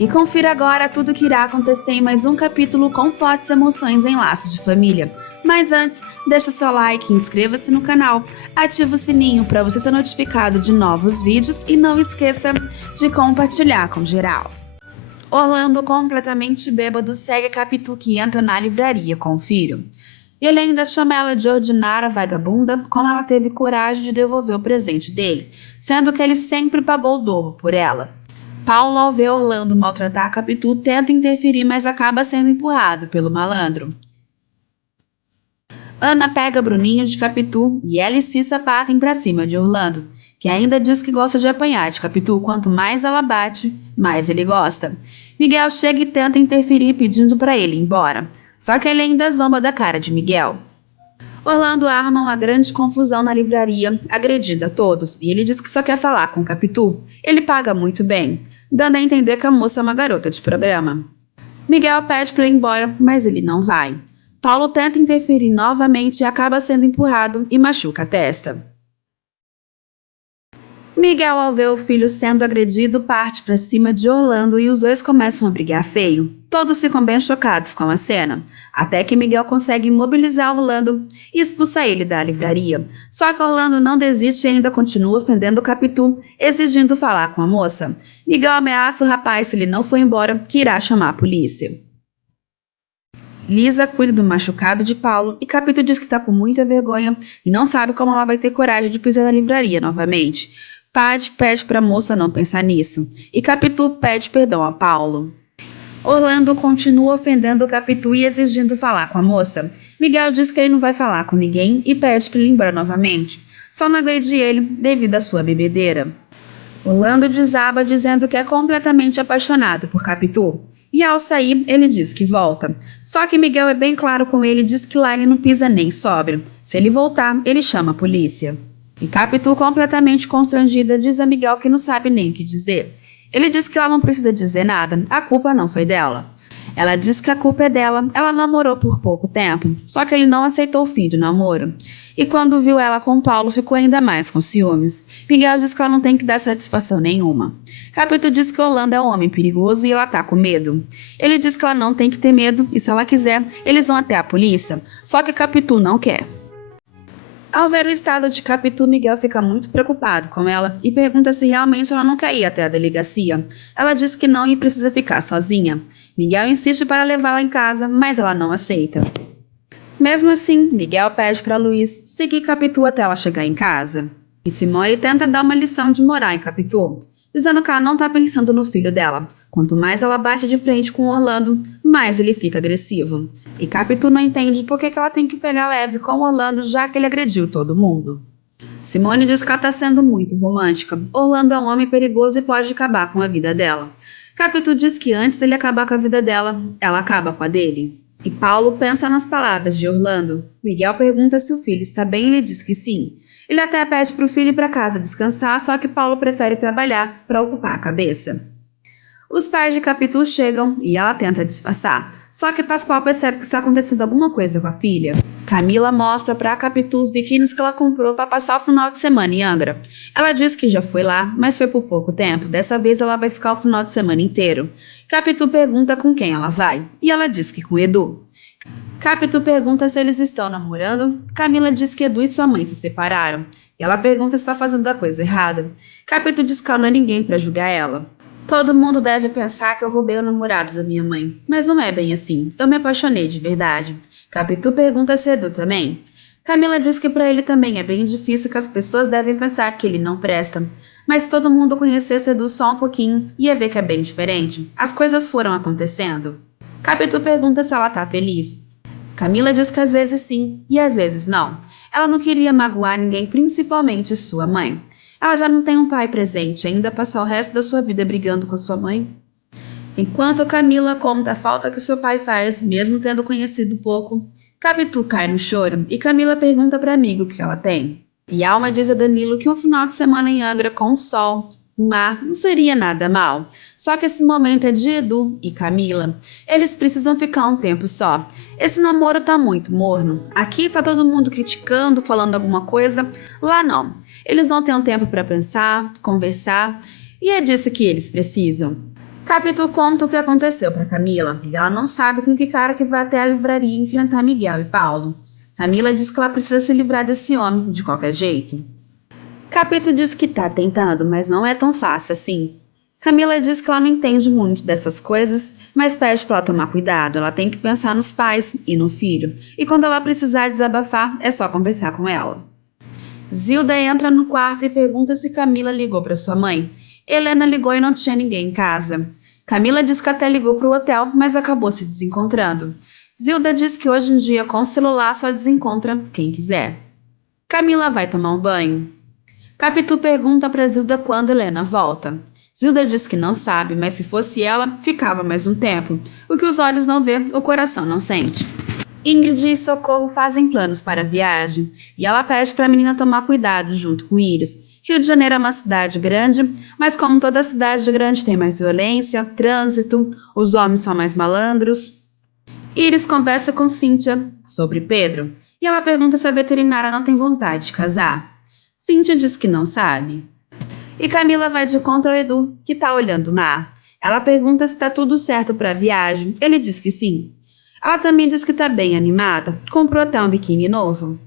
E confira agora tudo o que irá acontecer em mais um capítulo com fortes emoções em Laços de Família. Mas antes, deixa seu like, inscreva-se no canal, ativa o sininho para você ser notificado de novos vídeos e não esqueça de compartilhar com geral. Orlando, completamente bêbado, segue a Capitu que entra na livraria com o filho. E ele ainda chama ela de ordinária vagabunda, como ela teve coragem de devolver o presente dele, sendo que ele sempre pagou o dobro por ela. Paulo, ao ver Orlando maltratar a Capitu, tenta interferir, mas acaba sendo empurrado pelo malandro. Ana pega Bruninho de Capitu e ela e Cissa partem pra cima de Orlando, que ainda diz que gosta de apanhar de Capitu. Quanto mais ela bate, mais ele gosta. Miguel chega e tenta interferir pedindo pra ele ir embora, só que ele ainda zomba da cara de Miguel. Orlando arma uma grande confusão na livraria, agredindo a todos, e ele diz que só quer falar com Capitu. Ele paga muito bem, dando a entender que a moça é uma garota de programa. Miguel pede para ir embora, mas ele não vai. Paulo tenta interferir novamente e acaba sendo empurrado e machuca a testa. Miguel, ao ver o filho sendo agredido, parte para cima de Orlando e os dois começam a brigar feio. Todos ficam bem chocados com a cena, até que Miguel consegue imobilizar Orlando e expulsar ele da livraria. Só que Orlando não desiste e ainda continua ofendendo o Capitu, exigindo falar com a moça. Miguel ameaça o rapaz se ele não for embora, que irá chamar a polícia. Lisa cuida do machucado de Paulo e Capitu diz que está com muita vergonha e não sabe como ela vai ter coragem de pisar na livraria novamente. Padre pede para a moça não pensar nisso e Capitu pede perdão a Paulo. Orlando continua ofendendo Capitu e exigindo falar com a moça. Miguel diz que ele não vai falar com ninguém e pede para ele ir embora novamente. Só não agride ele devido à sua bebedeira. Orlando desaba dizendo que é completamente apaixonado por Capitu. E ao sair, ele diz que volta. Só que Miguel é bem claro com ele e diz que lá ele não pisa nem sóbrio. Se ele voltar, ele chama a polícia. E Capitu, completamente constrangida, diz a Miguel que não sabe nem o que dizer. Ele diz que ela não precisa dizer nada, a culpa não foi dela. Ela diz que a culpa é dela, ela namorou por pouco tempo, só que ele não aceitou o fim do namoro. E quando viu ela com Paulo, ficou ainda mais com ciúmes. Miguel diz que ela não tem que dar satisfação nenhuma. Capitu diz que Orlando é um homem perigoso e ela tá com medo. Ele diz que ela não tem que ter medo e se ela quiser, eles vão até a polícia. Só que Capitu não quer. Ao ver o estado de Capitu, Miguel fica muito preocupado com ela e pergunta se realmente ela não quer ir até a delegacia. Ela diz que não e precisa ficar sozinha. Miguel insiste para levá-la em casa, mas ela não aceita. Mesmo assim, Miguel pede para Luiz seguir Capitu até ela chegar em casa. E Simone tenta dar uma lição de moral em Capitu, dizendo que ela não está pensando no filho dela. Quanto mais ela bate de frente com Orlando, mais ele fica agressivo. E Capitu não entende por que ela tem que pegar leve com Orlando, já que ele agrediu todo mundo. Simone diz que ela está sendo muito romântica. Orlando é um homem perigoso e pode acabar com a vida dela. Capitu diz que antes dele acabar com a vida dela, ela acaba com a dele. E Paulo pensa nas palavras de Orlando. Miguel pergunta se o filho está bem e ele diz que sim. Ele até pede para o filho ir para casa descansar, só que Paulo prefere trabalhar para ocupar a cabeça. Os pais de Capitu chegam e ela tenta disfarçar. Só que Pascoal percebe que está acontecendo alguma coisa com a filha. Camila mostra para Capitu os biquínis que ela comprou para passar o final de semana em Angra. Ela diz que já foi lá, mas foi por pouco tempo. Dessa vez ela vai ficar o final de semana inteiro. Capitu pergunta com quem ela vai e ela diz que com Edu. Capitu pergunta se eles estão namorando. Camila diz que Edu e sua mãe se separaram. E ela pergunta se está fazendo a coisa errada. Capitu diz que ela não é ninguém para julgar ela. Todo mundo deve pensar que eu roubei o namorado da minha mãe, mas não é bem assim. Eu me apaixonei de verdade. Capitu pergunta se Edu também. Camila diz que para ele também é bem difícil, que as pessoas devem pensar que ele não presta. Mas se todo mundo conhecesse Edu só um pouquinho, ia ver que é bem diferente. As coisas foram acontecendo. Capitu pergunta se ela tá feliz. Camila diz que às vezes sim e às vezes não. Ela não queria magoar ninguém, principalmente sua mãe. Ela já não tem um pai presente, ainda passar o resto da sua vida brigando com sua mãe. Enquanto Camila conta a falta que seu pai faz, mesmo tendo conhecido pouco, Capitu cai no choro e Camila pergunta para amigo o que ela tem. E Alma diz a Danilo que um final de semana em Angra com o sol, o mar, não seria nada mal. Só que esse momento é de Edu e Camila. Eles precisam ficar um tempo só. Esse namoro tá muito morno. Aqui tá todo mundo criticando, falando alguma coisa. Lá não. Eles vão ter um tempo para pensar, conversar. E é disso que eles precisam. Capítulo conta o que aconteceu para Camila e ela não sabe com que cara que vai até a livraria enfrentar Miguel e Paulo. Camila diz que ela precisa se livrar desse homem de qualquer jeito. Capítulo diz que tá tentando, mas não é tão fácil assim. Camila diz que ela não entende muito dessas coisas, mas pede para ela tomar cuidado. Ela tem que pensar nos pais e no filho. E quando ela precisar desabafar, é só conversar com ela. Zilda entra no quarto e pergunta se Camila ligou para sua mãe. Helena ligou e não tinha ninguém em casa. Camila diz que até ligou para o hotel, mas acabou se desencontrando. Zilda diz que hoje em dia com o celular só desencontra quem quiser. Camila vai tomar um banho. Capítulo pergunta para Zilda quando Helena volta. Zilda diz que não sabe, mas se fosse ela, ficava mais um tempo. O que os olhos não vê, o coração não sente. Ingrid e Socorro fazem planos para a viagem, e ela pede para a menina tomar cuidado junto com Iris. Rio de Janeiro é uma cidade grande, mas como toda cidade grande tem mais violência, trânsito, os homens são mais malandros. Iris conversa com Cíntia sobre Pedro, e ela pergunta se a veterinária não tem vontade de casar. Cíntia diz que não sabe. E Camila vai de encontro ao Edu, que tá olhando o mar. Ela pergunta se tá tudo certo para a viagem. Ele diz que sim. Ela também diz que tá bem animada, comprou até um biquíni novo.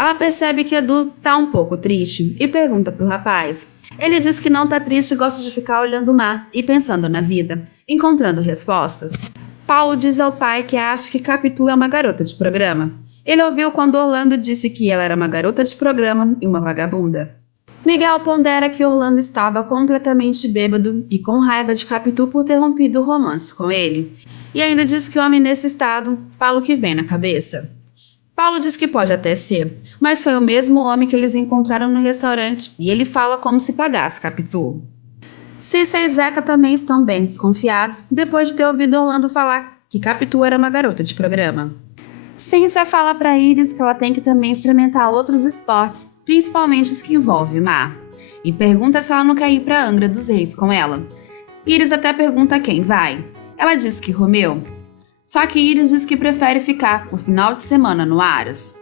Ela percebe que Edu tá um pouco triste e pergunta pro rapaz. Ele diz que não tá triste e gosta de ficar olhando o mar e pensando na vida, encontrando respostas. Paulo diz ao pai que acha que Capitu é uma garota de programa. Ele ouviu quando Orlando disse que ela era uma garota de programa e uma vagabunda. Miguel pondera que Orlando estava completamente bêbado e com raiva de Capitu por ter rompido o romance com ele. E ainda diz que o homem nesse estado fala o que vem na cabeça. Paulo diz que pode até ser, mas foi o mesmo homem que eles encontraram no restaurante e ele fala como se pagasse Capitu. Cissa e Zeca também estão bem desconfiados depois de ter ouvido Orlando falar que Capitu era uma garota de programa. Cíntia fala para Iris que ela tem que também experimentar outros esportes, principalmente os que envolvem o mar, e pergunta se ela não quer ir para Angra dos Reis com ela. Iris até pergunta quem vai. Ela diz que Romeu. Só que Iris diz que prefere ficar o final de semana no Aras.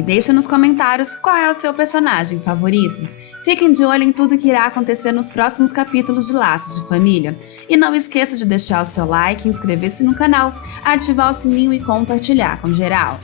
E deixa nos comentários qual é o seu personagem favorito. Fiquem de olho em tudo que irá acontecer nos próximos capítulos de Laços de Família. E não esqueça de deixar o seu like, inscrever-se no canal, ativar o sininho e compartilhar com geral.